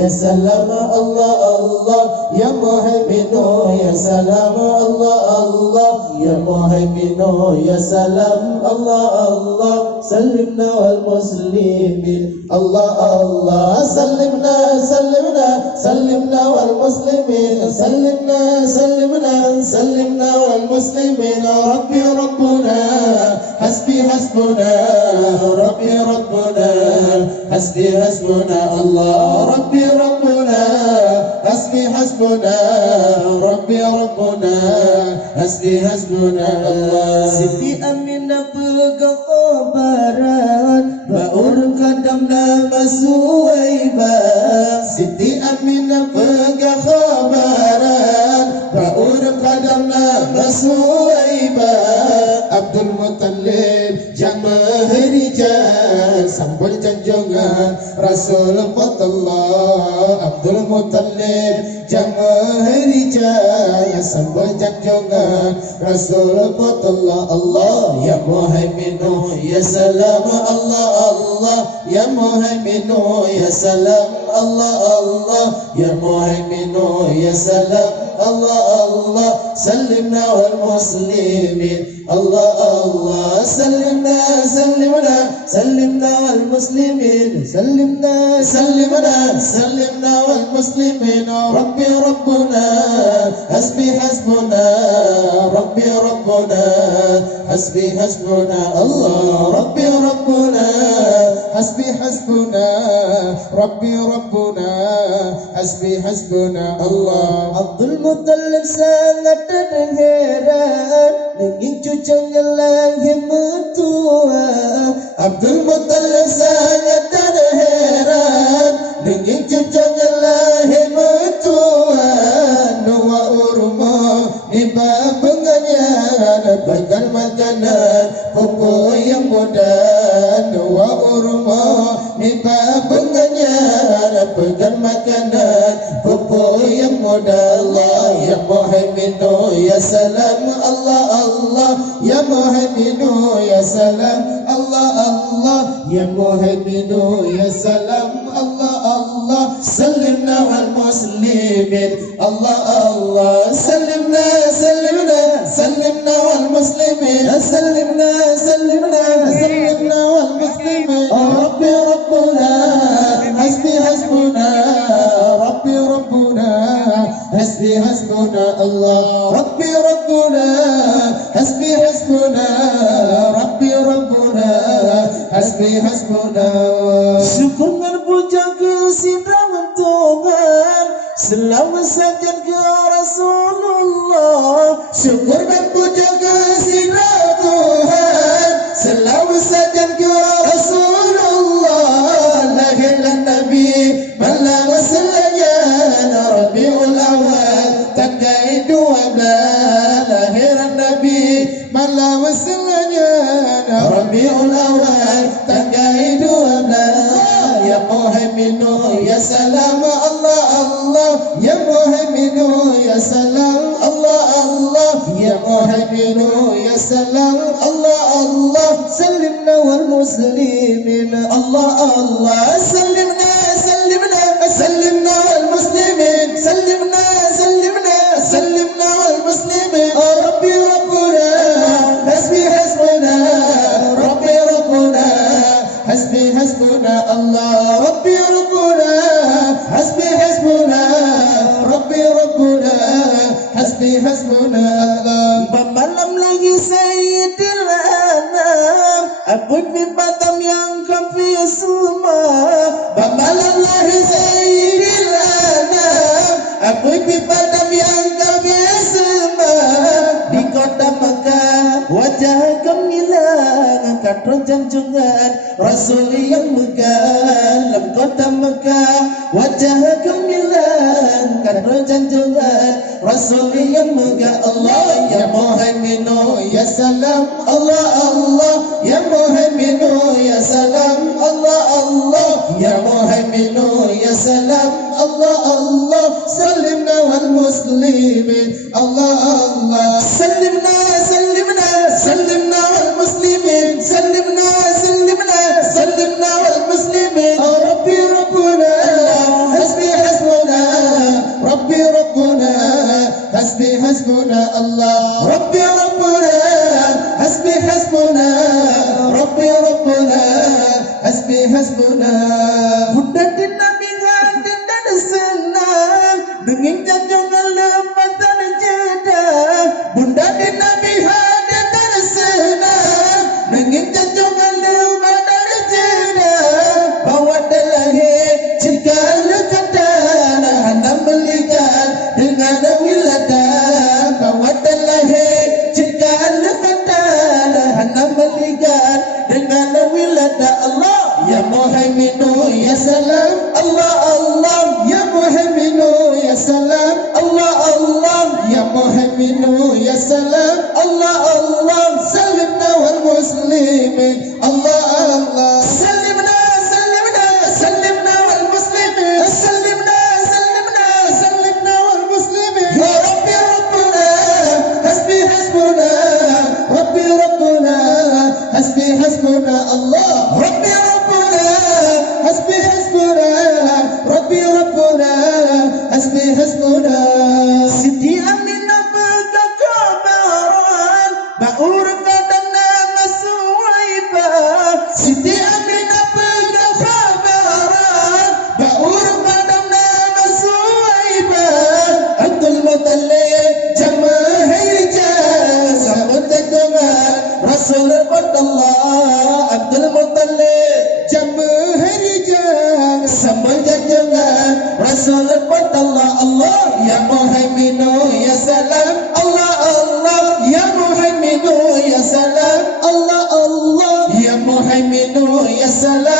Ya salam Allah Allah ya muhaiminu ya salam Allah Allah ya muhaiminu ya salam Allah Allah sallimna wal muslimin Allah Allah sallimna sallimna sallimna wal muslimin sallimna sallimna sallimna wal muslimin rabbi rabbuna hasbi hasbuna rabbi rabbuna hasbi hasbuna Allah rabbi rabbuna hasbi hasbuna rabbi rabbuna hasbi hasbuna Allah. Siti Aminah pegang khabaran baur kadam nama Suwaibah. Siti Aminah pegang khabaran baur kadam nama Suwaibah. Abdul Muttalib jamaah rijal sambal janjongan Rasul Fatullah. Abdul Muttalib jamaah rijal sambal janjongan Rasul Fatullah. Allah ya muhaiminu ya salam Allah Allah ya muhaiminu ya salam Allah Allah ya muhaiminu ya salam Allah Allah sallimna wal muslimin Allah Allah sallimna sallimna sallimna wal muslimin sallimna sallimna sallimna wal muslimin rabbi rabbuna hasbi hasbuna rabbi rabbuna hasbi hasbuna Allah rabbi rabbuna hasbi hasbuna rabbi rabbuna hasbi hasbuna Allah. Abdul Muttalib sangat terheran dengan cucunya lahir mertua. Abdul Muttalib sangat terheran dengan cucunya lahir mertua. Nuwa urma iba pengajian bagan makanan pupuk yang muda. Nuwa urma iba pengajian bagan makanan pupuk yang muda. Allah ya muhaiminu ya salam Allah Allah ya muhaiminu ya salam Allah Allah ya muhaiminu ya salam Allah Allah sallimna wal muslimin Allah Allah sallimna sallimna sallimna wal muslimin sallimna sallimna sallimna wal muslimin rabbi rabbuna hasbi hasbuna rabbi rabbuna hasbi hasbuna Allah rabbi rabbuna hasbi hasbuna rabbi rabbuna hasbi hasbuna. Syukur dan puja kesidang Tuhan selalu saja ke Rasulullah. Syukur dan puja kesidang Tuhan selalu saja ke Rasulullah. Lahirlah Nabi malam selanya Rabiul Awal tanggal 12. Lahiran Nabi malam selanya Rabiul Awal tanggal 12. Ya muhaiminu ya salam Allah Allah ya muhaiminu ya salam Allah Allah ya muhaiminu ya salam Allah Allah sallimna wal muslimin Allah Allah sallimna sallimna sallimna wal muslimin sallimna sallimna sallimna wal muslimin rabbi rabbuna hasbi hasbuna rabbi rabbuna hasbi hasbuna Allah rabbi rabbuna hasbi hasbuna rabbi rabbuna hasbi hasbuna Allah. Malam lagi Sayyidil Anam aku di Batam yang kafi semua. Malam lagi Sayyidil Anam aku di Batam yang kafi semua. Di kota Mekah wajah gemilang katron janjungan Rasul yang megah. Dalam kota Mekah wajah gemilang katron janjungan Rasul yang megah. Allah ya muhaiminu ya salam Allah Allah ya muhaiminu ya salam Allah Allah ya muhaiminu ya salam Allah Allah sallimna wal muslimin Allah Allah sallimna sallimna sallimna wal hasbi hasbuna. Budak di Nabi hati dan senang, dengan janjungan lepas dan jeda. Budak di Nabi hati dan senang, dengan janjungan lepas dan jeda. Bawa terlahir jika lekatan, hendak melihat dengan wiladah. Bawa terlahir jika lekatan, hendak melihat dengan wiladah. Allah ya Muhammadu ya salam, Allah Allah ya Muhammadu ya salam, Allah Allah ya Muhammadu ya salam, Allah Allah salimna wal muslimin, Allah Allah salimna salimna salimna wal muslimin, salimna salimna salimna wal muslimin. Ya Rabbi Rabbuna hasbi hasbuna, Rabbi Rabbuna hasbi hasbuna, Allah Rabbi Rabbuna hasbi hasbuna, Rabbi Rabbuna hasbi hasbuna. Siti Aminah pegang kabaran, baur badanna masuwaibah. Siti Aminah pegang kabaran, baur badanna masuwaibah. Abdul Muttalib jamaah hijaz, sambut dengan Rasul Allah. Abdul Muttalib jamaah hijaz, sambut dengan Rasul Allah. Allah ya Muhammadu ya salam, Allah Allah ya Muhammadu ya salam, Allah Allah ya Muhammadu ya salam.